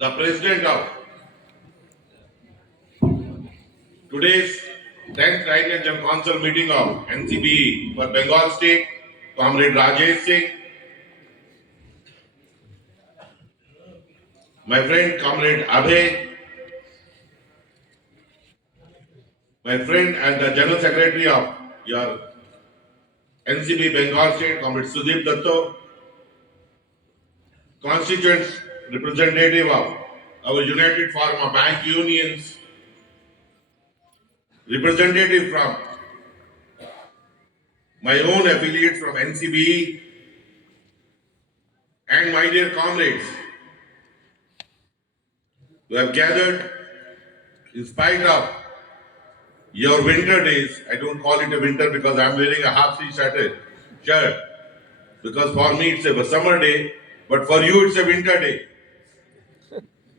the president of today's 10th Triennial General Council meeting of NCBE for Bengal State, Comrade Rajesh Singh, my friend Comrade Abhay, my friend and the General Secretary of your NCB Bengal State, Comrade Sudeep Datto, constituent representative of our United Pharma Bank Unions, representative from my own affiliates from NCBE, and my dear comrades who have gathered in spite of your winter days. I don't call it a winter because I'm wearing a half-sleeve shirt, because for me it's a summer day, but for you it's a winter day.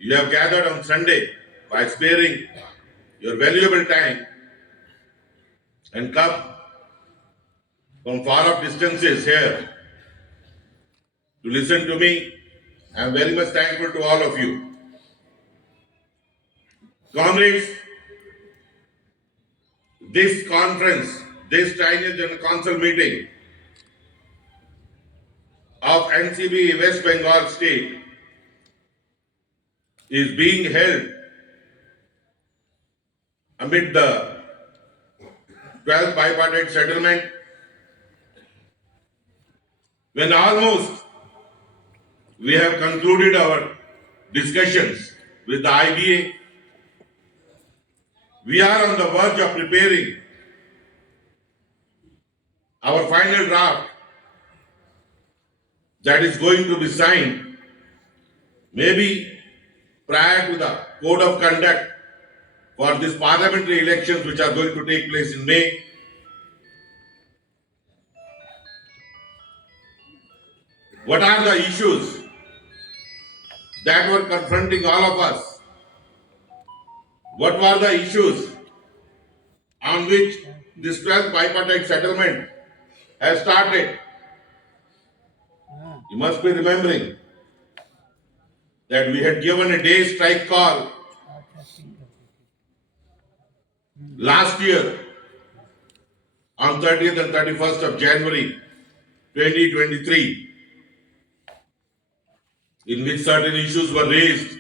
You have gathered on Sunday by sparing your valuable time and come from far off distances here to listen to me. I am very much thankful to all of you. Comrades, this conference, this Chinese General Council meeting of NCB West Bengal State is being held amid the 12th bipartite settlement, when almost we have concluded our discussions with the IBA. We are on the verge of preparing our final draft that is going to be signed maybe prior to the code of conduct for these parliamentary elections which are going to take place in May. What are the issues that were confronting all of us? What were the issues on which this 12th bipartite settlement has started? You must be remembering that we had given a day strike call last year on 30th and 31st of January 2023, in which certain issues were raised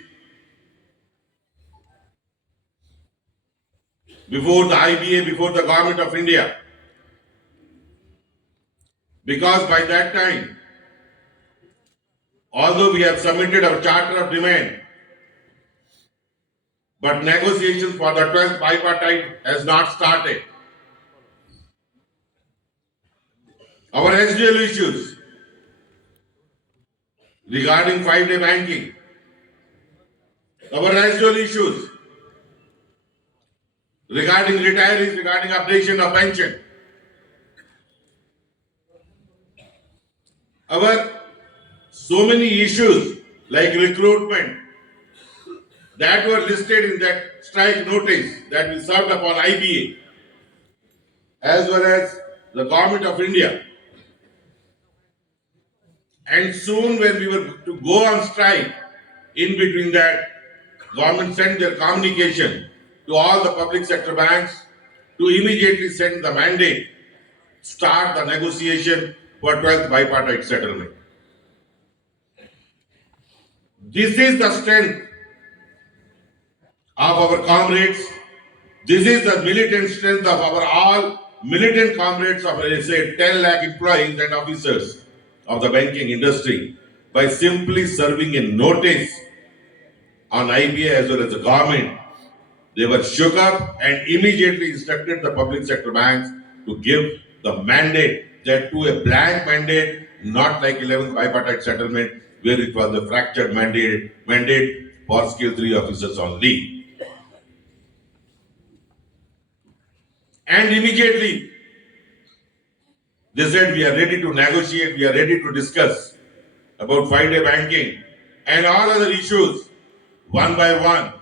before the IBA, before the Government of India. Because by that time, although we have submitted our charter of demand, but negotiations for the 12th bipartite has not started. Our SDL issues regarding 5-day banking, our SDL issues regarding retirees, regarding updation of pension, our so many issues like recruitment that were listed in that strike notice that we served upon IBA, as well as the Government of India. And soon when we were to go on strike, in between that, government sent their communication to all the public sector banks to immediately send the mandate, start the negotiation for 12th bipartite settlement. This is the strength of our comrades. This is the militant strength of our all militant comrades of, let's say, 10 lakh employees and officers of the banking industry, by simply serving a notice on IBA as well as the government. They were shook up and immediately instructed the public sector banks to give the mandate, that to a blank mandate, not like 11th bipartite settlement where it was a fractured mandate for skill 3 officers only. And immediately they said, we are ready to negotiate, we are ready to discuss about 5-day banking and all other issues one by one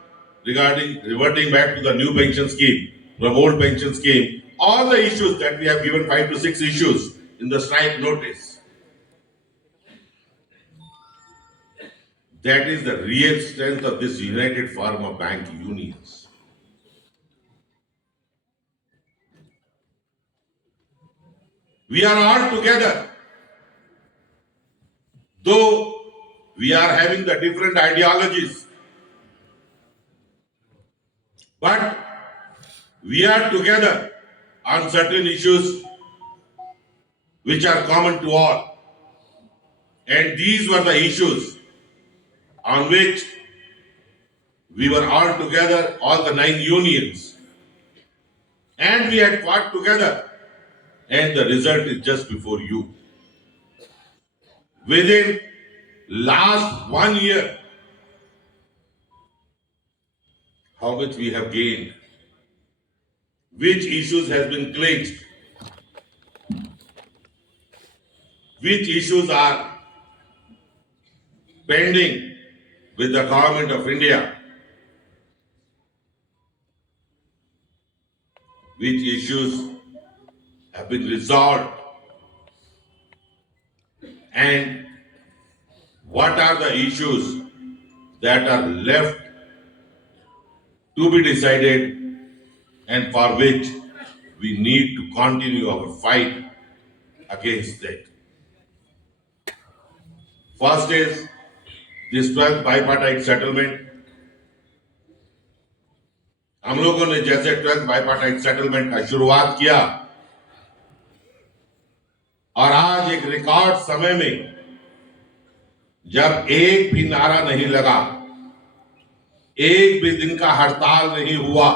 regarding reverting back to the new pension scheme from old pension scheme. All the issues that we have given, 5 to 6 issues in the strike notice. That is the real strength of this united farmer bank unions. We are all together, though we are having the different ideologies, but we are together on certain issues which are common to all. And these were the issues on which we were all together, all the 9 unions, and we had fought together. And the result is just before you. Within last 1 year, how much we have gained, which issues has been clinched, which issues are pending with the government of India, which issues have been resolved, and what are the issues that are left to be decided and for which we need to continue our fight against that. First is this 12th bipartite settlement. हम लोगों ने जैसे 12th bipartite settlement का शुरुआत किया और आज एक रिकॉर्ड समय में जब एक भी नारा नहीं लगा, एक भी दिन का हड़ताल नहीं हुआ,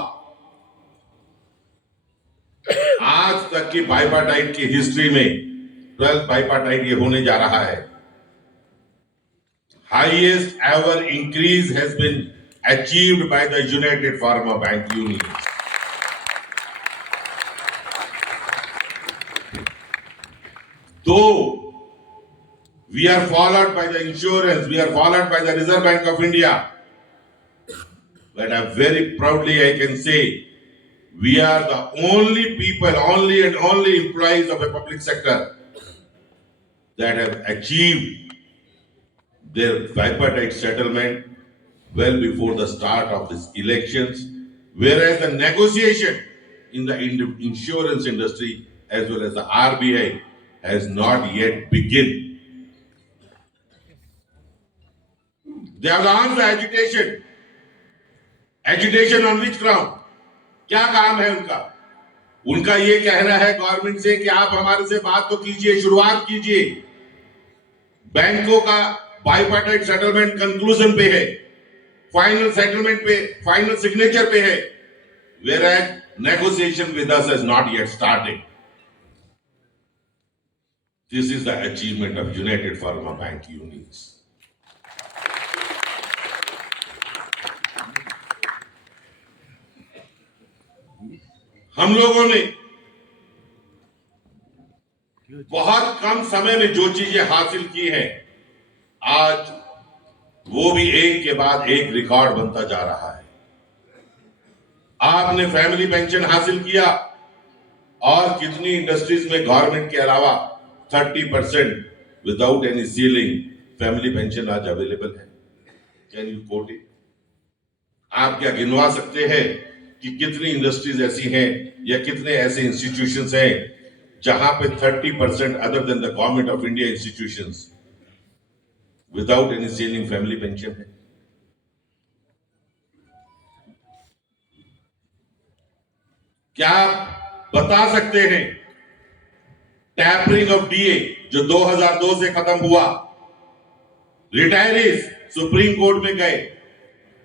आज तक की बाइपार्टाइट की हिस्ट्री में 12th बाइपार्टाइट ये होने जा रहा है. Highest ever increase has been achieved by the United Farmer Bank Unions. Though we are followed by the insurance, we are followed by the Reserve Bank of India, but I'm very proudly I can say we are the only people, only and only employees of the public sector that have achieved their bipartite settlement well before the start of these elections, whereas the negotiation in the insurance industry as well as the RBI has not yet begun. They have launched the agitation. Agitation on which ground? क्या काम है उनका? उनका ये कहना है government से कि आप हमारे से बात तो कीजिए, शुरुआत कीजिए. बैंकों का बाइपार्टाइट सेटलमेंट कंक्लूजन पे है, फाइनल सेटलमेंट पे, फाइनल सिग्नेचर पे है, whereas negotiation with us has not yet started. This is the achievement of United Farmer Bank Unions. हम लोगों ने बहुत कम समय में जो चीजें हासिल की हैं, आज वो भी एक के बाद एक रिकॉर्ड बनता जा रहा है. आपने फैमिली पेंशन हासिल किया और कितनी इंडस्ट्रीज में गवर्नमेंट के अलावा 30% without any ceiling family pension आज अवेलेबल है. Can you quote it? आप क्या गिनवा सकते हैं कि कितनी इंडस्ट्रीज ऐसी हैं या कितने ऐसे इंस्टीट्यूशंस हैं जहां पे 30% other than the government of India institutions without any ceiling family pension है? क्या आप बता सकते हैं टैपरिंग ऑफ डीए जो 2002 से खत्म हुआ, रिटायरीज सुप्रीम कोर्ट में गए,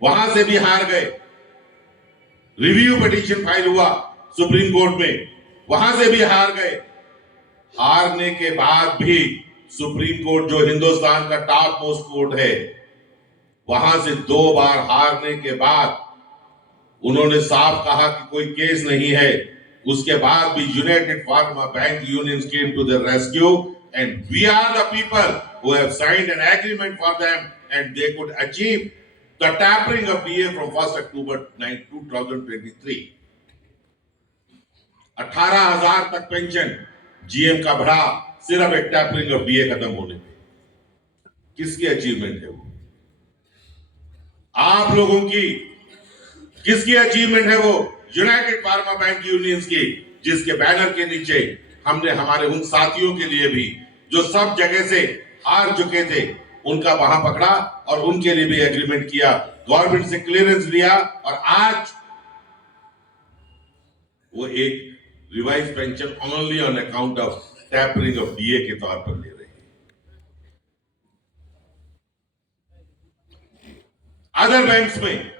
वहां से भी हार गए, रिव्यू पिटीशन फाइल हुआ सुप्रीम कोर्ट में, वहां से भी हार गए. हारने के बाद भी सुप्रीम कोर्ट जो हिंदुस्तान का टॉप मोस्ट कोर्ट है, वहां से 2 बार हारने के बाद उन्होंने साफ कहा कि कोई केस नहीं है. उसके बाद भी united forum bank unions came to the rescue and we are the people who have signed an agreement for them and they could achieve the tapering of DA from 1 October 2023. 18,000 तक pension GM का बढ़ा सिर्फ एक tapering of DA खत्म होने पे. किसकी achievement है वो? आप लोगों की किसकी अचीवमेंट है? वो यूनाइटेड फार्मा बैंक यूनियंस की, जिसके बैनर के नीचे हमने हमारे उन साथियों के लिए भी जो सब जगह से हार चुके थे उनका वहां पकड़ा और उनके लिए भी एग्रीमेंट किया, गवर्नमेंट से क्लियरेंस लिया और आज वो एक revise pension only on account of tapering of DA के तौर पर ले रहे हैं। अदर बैंक्स में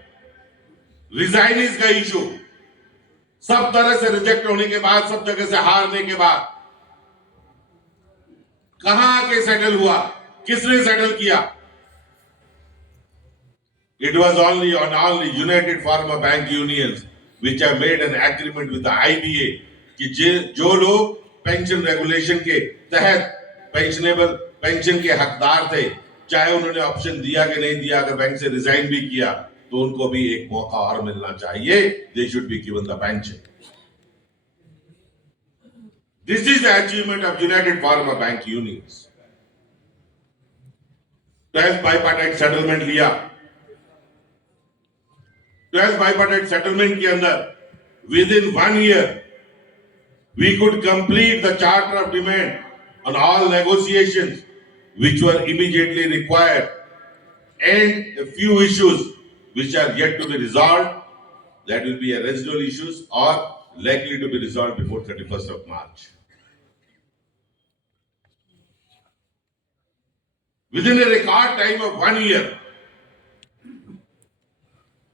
रिजाइनीज का इशू सब तरह से रिजेक्ट होने के बाद, सब जगह से हारने के बाद कहां आके सेटल हुआ, किसने सेटल किया? It was only United Farmer Bank Unions which have made an agreement with the IBA कि जो लोग पेंशन रेगुलेशन के तहत पेंशनेबल पेंशन के हकदार थे, चाहे उन्होंने ऑप्शन दिया कि नहीं दिया, अगर बैंक से रिजाइन भी किया तो उनको भी एक मौका और मिलना चाहिए। They should be given the pension. This is the achievement of United Farmer Bank Unions. 12th bipartite settlement लिया। 12th bipartite settlement के अंदर within 1 year we could complete the charter of demand on all negotiations which were immediately required, and a few issues which are yet to be resolved, that will be a residual issues or likely to be resolved before 31st of March. Within a record time of 1 year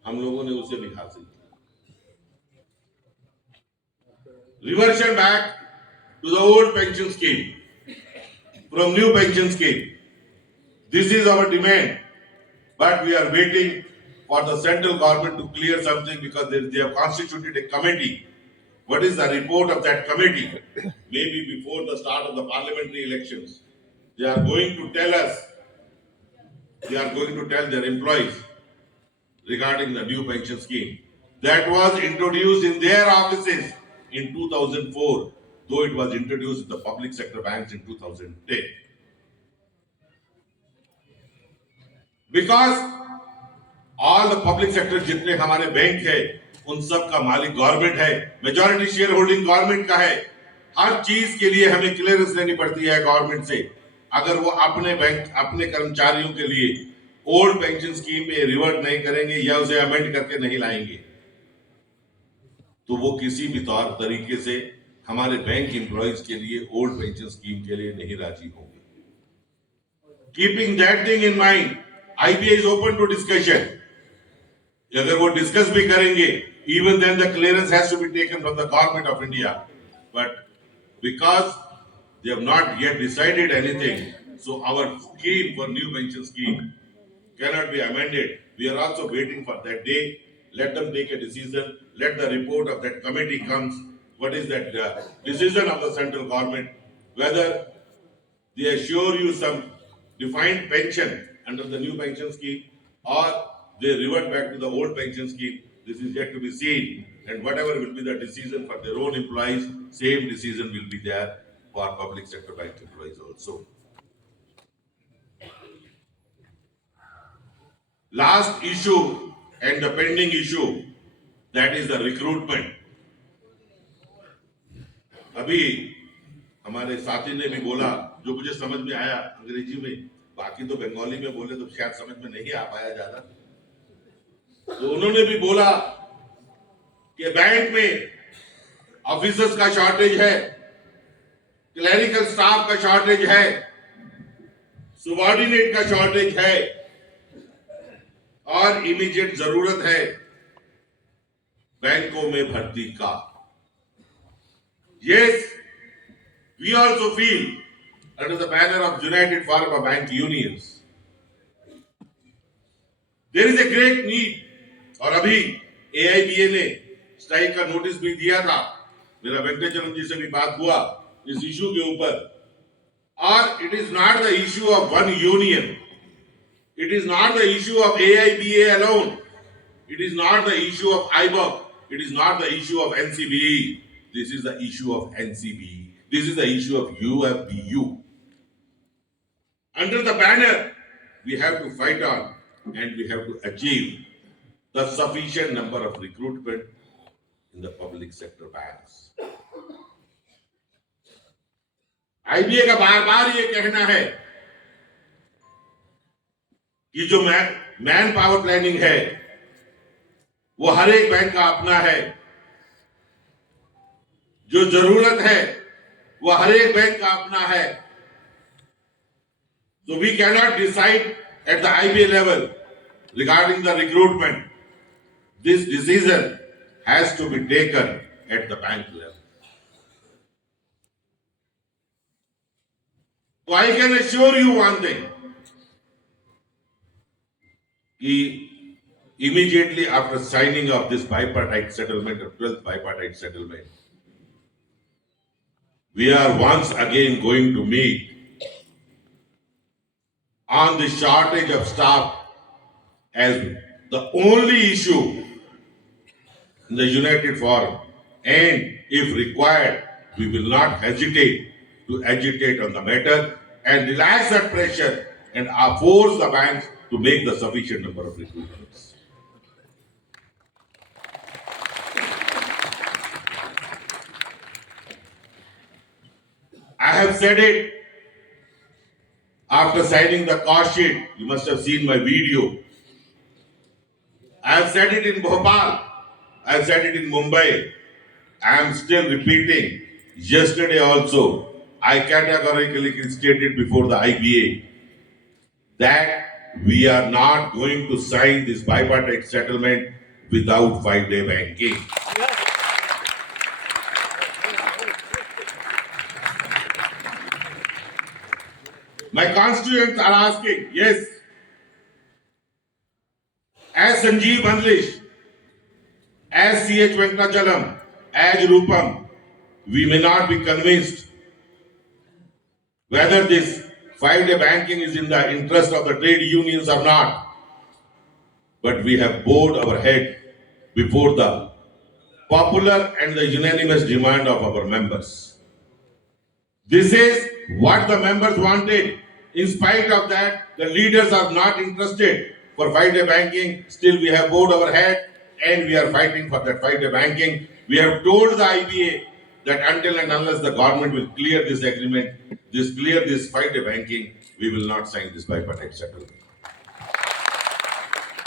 हम लोगों ने उसे भी हासिल किया। Reversion back to the old pension scheme from new pension scheme. This is our demand, but we are waiting for the central government to clear something because they have constituted a committee. What is the report of that committee? Maybe before the start of the parliamentary elections, they are going to tell us, they are going to tell their employees regarding the new pension scheme that was introduced in their offices in 2004, though it was introduced in the public sector banks in 2010. Because all the public sector जितने हमारे bank है उन सब का मालिक government है, majority share holding government का है। हर चीज के लिए हमें क्लियरेंस लेनी पड़ती है गवर्नमेंट से। अगर वो अपने बैंक अपने कर्मचारियों के लिए ओल्ड पेंशन स्कीम में रिवर्ट नहीं करेंगे या उसे अमेंड करके नहीं लाएंगे तो वो किसी भी तौर तरीके से हमारे बैंक एम्प्लॉइज के लिए ओल्ड पेंशन स्कीम के लिए नहीं राजी होंगे। Keeping that thing in mind, IBA is open to discussion. अगर वो डिस्कस भी करेंगे, even then the clearance has to be taken from the government of India. But because they have not yet decided anything, so our scheme for new pension scheme cannot be amended. We are also waiting for that day. Let them take a decision. Let the report of that committee comes. What is that decision of the central government? Whether they assure you some defined pension under the new pension scheme or they revert back to the old pension scheme. This is yet to be seen. And whatever will be the decision for their own employees, same decision will be there for public sector bank employees also. Last issue and the pending issue, that is the recruitment. अभी हमारे साथी ने भी बोला, जो मुझे समझ में आया अंग्रेजी में, बाकी तो बंगाली में बोले तो शायद समझ में नहीं आ पाया ज्यादा। तो उन्होंने भी बोला कि बैंक में ऑफिसर्स का शॉर्टेज है, क्लरिकल स्टाफ का शॉर्टेज है, सुबॉर्डिनेट का शॉर्टेज है और इमीडिएट जरूरत है बैंकों में भर्ती का। Yes, we also feel under the banner of United Farmer Bank Unions, there is a great need. और अभी AIBA ने स्ट्राइक का नोटिस भी दिया था, मेरा वेंकटेश्वरन जी से भी बात हुआ इस इशू के ऊपर। और it is not the issue of one union, it is not the issue of AIBA alone, it is not the issue of IBOC, it is not the issue of NCBE, this is the issue of NCBE, this is the issue of UFBU. Under the banner, we have to fight on and we have to achieve the sufficient number of recruitment in the public sector banks. IBA का बार बार ये कहना है कि जो man power planning है वो हर एक bank का अपना है, जो जरूरत है वो हर एक बैंक का अपना है. So we cannot decide at the IBA level regarding the recruitment. This decision has to be taken at the bank level. So I can assure you one thing, immediately after signing of this bipartite settlement, or 12th bipartite settlement, we are once again going to meet on the shortage of staff as the only issue in the United Forum, and if required, we will not hesitate to agitate on the matter and relax that pressure and force the banks to make the sufficient number of recruitments. I have said it after signing the cost sheet. You must have seen my video. I have said it in Bhopal. I have said it in Mumbai. I am still repeating. Yesterday also, I categorically stated before the IBA that we are not going to sign this bipartite settlement without 5-day banking. My constituents are asking, yes, as Sanjeev Bandlish, as C.H. Venkatachalam, as Rupam, we may not be convinced whether this 5-day banking is in the interest of the trade unions or not. But we have bowed our head before the popular and the unanimous demand of our members. This is what the members wanted. In spite of that, the leaders are not interested for 5-day banking. Still, we have bowed our head and we are fighting for that 5-day banking. We have told the IBA that until and unless the government will clear this agreement, clear this 5-day banking, we will not sign this bipartite settlement.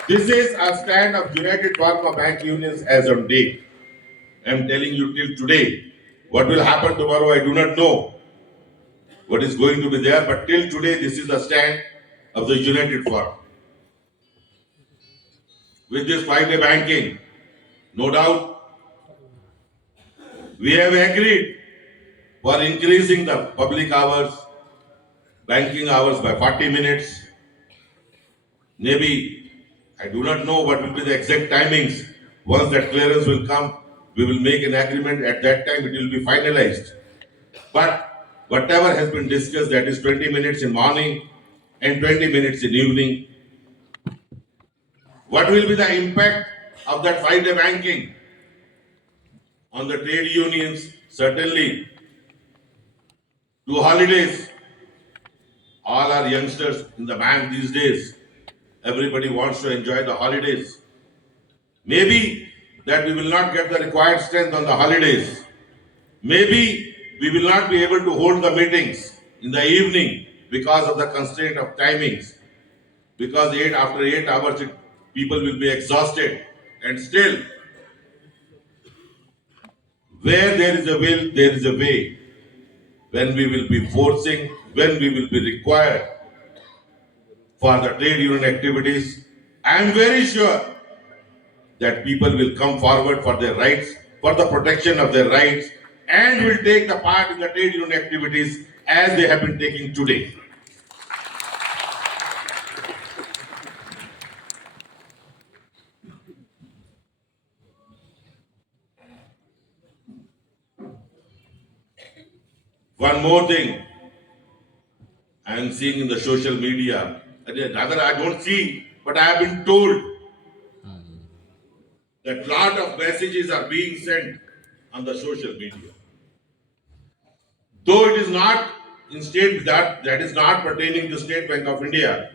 This is a stand of United Forum of Bank Unions as on date. I am telling you till today. What will happen tomorrow, I do not know what is going to be there, but till today, this is the stand of the United Forum. With this 5-day banking, no doubt, we have agreed for increasing the public hours, banking hours by 40 minutes. Maybe, I do not know what will be the exact timings. Once that clearance will come, we will make an agreement. At that time, it will be finalized. But whatever has been discussed, that is 20 minutes in morning and 20 minutes in evening. What will be the impact of that 5-day banking on the trade unions? Certainly, 2 holidays. All our youngsters in the bank these days, everybody wants to enjoy the holidays. Maybe that we will not get the required strength on the holidays. Maybe we will not be able to hold the meetings in the evening because of the constraint of timings. Because after 8 hours, people will be exhausted. And still, where there is a will, there is a way. When we will be forcing, when we will be required for the trade union activities, I am very sure that people will come forward for their rights, for the protection of their rights, and will take the part in the trade union activities as they have been taking today. One more thing I am seeing in the social media, rather I don't see, but I have been told that lot of messages are being sent on the social media. Though it is not in state that is not pertaining to State Bank of India,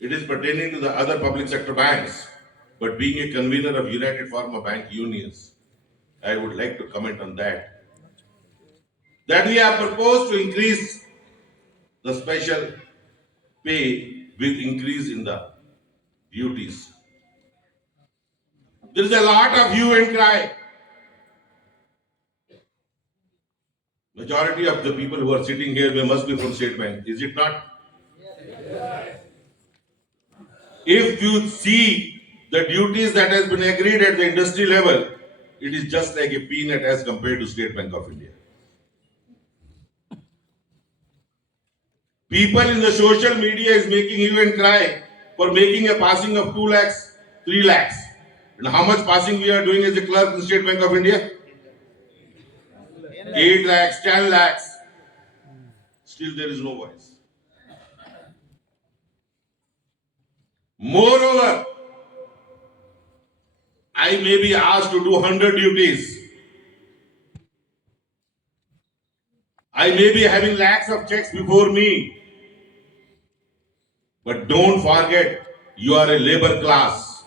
It is pertaining to the other public sector banks. But being a convener of United Farmer Bank Unions, I would like to comment on that. That we have proposed to increase the special pay with increase in the duties. There is a lot of hue and cry. Majority of the people who are sitting here must be from State Bank. Is it not? If you see the duties that has been agreed at the industry level, it is just like a peanut as compared to State Bank of India. People in the social media is making hue and cry for making a passing of 2 lakhs, 3 lakhs. And how much passing we are doing as a clerk in State Bank of India? 8 lakhs, 10 lakhs. Still there is no voice. Moreover, I may be asked to do 100 duties. I may be having lakhs of checks before me. But don't forget, you are a labor class.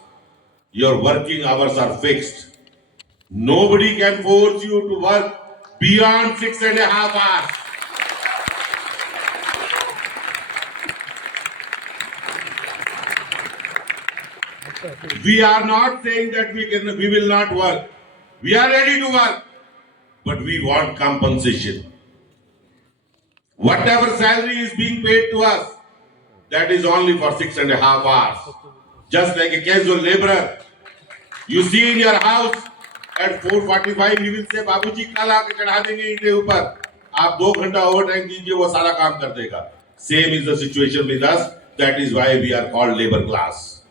Your working hours are fixed. Nobody can force you to work beyond 6.5 hours. We are not saying that we will not work. We are ready to work, but we want compensation. Whatever salary is being paid to us, that is only for 6.5 hours. Just like a casual laborer. You see in your house at 4:45, you will say, "बाबूजी कल आके चढ़ा देंगे ईंटें ऊपर, आप 2 घंटा over time दीजिए, वो सारा काम कर देगा." Same is the situation with us. That is why we are called labor class.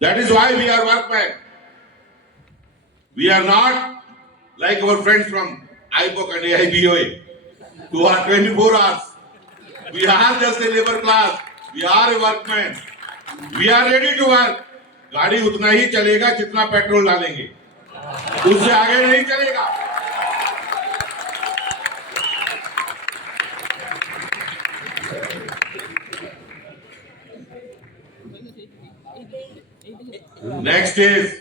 That is why we are workmen. We are not like our friends from IPOC and AIBOA who are 24 hours. We are just a labor class. We are a workman. We are ready to work. गाड़ी उतना ही चलेगा जितना petrol डालेंगे, उससे आगे नहीं चलेगा. Next is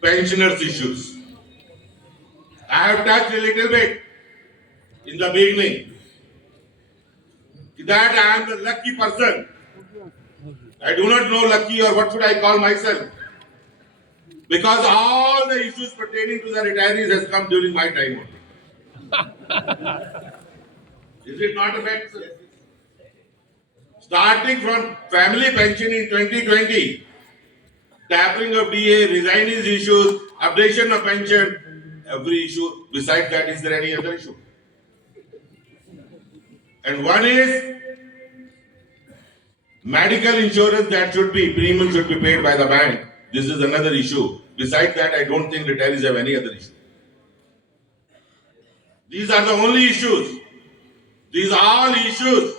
pensioners issues. I have touched a little bit in the beginning that I am the lucky person. I do not know lucky or what should I call myself, because all the issues pertaining to the retirees has come during my time only. Is it not a fact, sir? Starting from family pension in 2020, tapering of DA, resignees issues, updation of pension, every issue. Besides that, is there any other issue? And one is medical insurance that premium should be paid by the bank. This is another issue. Besides that, I don't think retirees have any other issue. These are the only issues. These all issues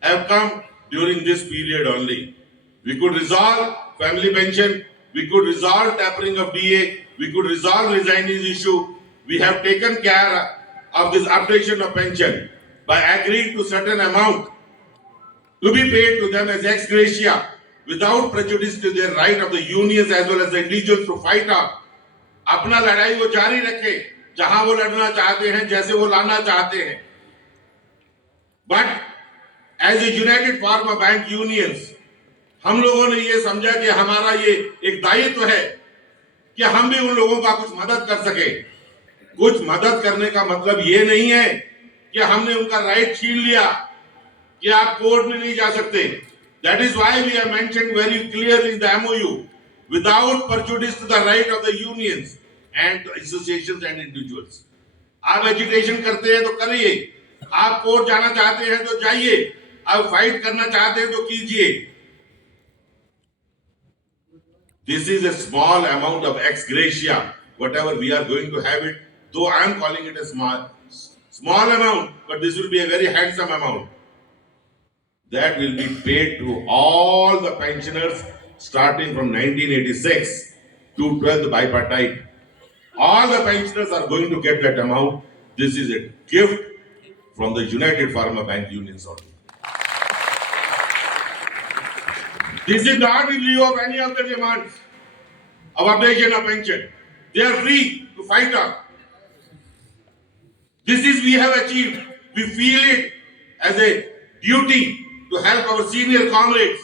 have come during this period only. We could resolve family pension, we could resolve tapering of DA, we could resolve resignees issue. We have taken care of this updation of pension by agreeing to certain amount to be paid to them as ex gratia without prejudice to their right of the unions as well as the individuals to fight up. अपना लड़ाई वो जारी रखे जहां वो लड़ना चाहते हैं, जैसे वो लाना चाहते हैं. But as a United Farmer Bank Unions, हम लोगों ने ये समझा कि हमारा ये एक दायित्व है कि हम भी उन लोगों का कुछ मदद कर सके. कुछ मदद करने का मतलब ये नहीं है कि हमने उनका राइट छीन लिया कि आप कोर्ट में नहीं जा सकते. That is why we have mentioned very clearly in the MOU, without prejudice to the right of the unions and associations and individuals. आप एजुटेशन करते हैं तो करिए, आप कोर्ट जाना चाहते हैं तो जाइए, आप फाइट करना चाहते हैं तो कीजिए. This is a small amount of ex gratia, whatever we are going to have it, though I am calling it a small amount, but this will be a very handsome amount. That will be paid to all the pensioners starting from 1986 to 12th Bipartite. All the pensioners are going to get that amount. This is a gift from the United Farmer Bank Unions only. This is not in lieu of any of the demands of updation of pension. They are free to fight on. This is we have achieved. We feel it as a duty to help our senior comrades.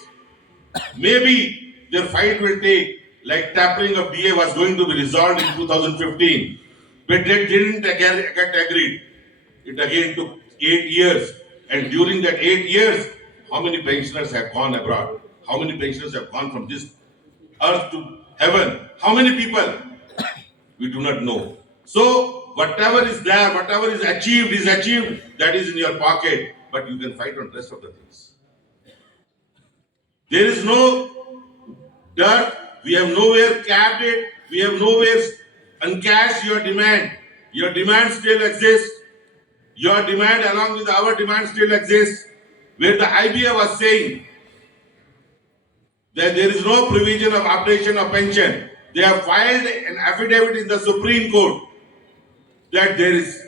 Maybe their fight will take, like tapering of DA was going to be resolved in 2015, but they didn't get agreed. It again took 8 years. And during that 8 years, how many pensioners have gone abroad? How many pensioners have gone from this earth to heaven? How many people? We do not know. So, whatever is there, whatever is achieved, that is in your pocket, but you can fight on the rest of the things. There is no dirt, we have nowhere capped it, we have nowhere uncashed your demand. Your demand still exists. Your demand along with our demand still exists. Where the IBA was saying that there is no provision of updation of pension. They have filed an affidavit in the Supreme Court that there is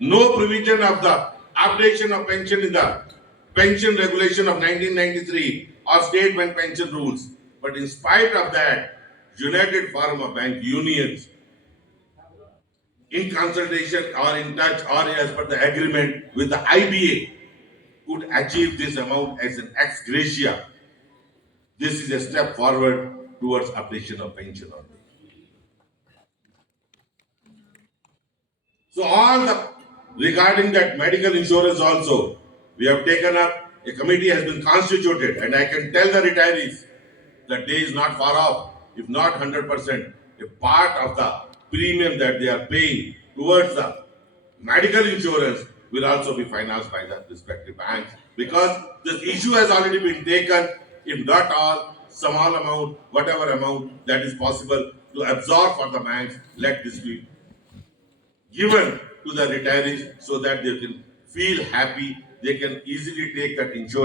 no provision of the updation of pension in the pension regulation of 1993 or state bank pension rules. But in spite of that, United Forum of Bank Unions, in consultation or in touch or as per the agreement with the IBA, could achieve this amount as an ex gratia. This is a step forward towards updation of pension. So all the regarding that medical insurance also, we have taken up, a committee has been constituted, and I can tell the retirees the day is not far off, if not 100%, a part of the premium that they are paying towards the medical insurance will also be financed by the respective banks, because this issue has already been taken, if not all, small amount, whatever amount that is possible to absorb for the banks, let this be given to the retirees so that they can feel happy, they can easily take that insurance.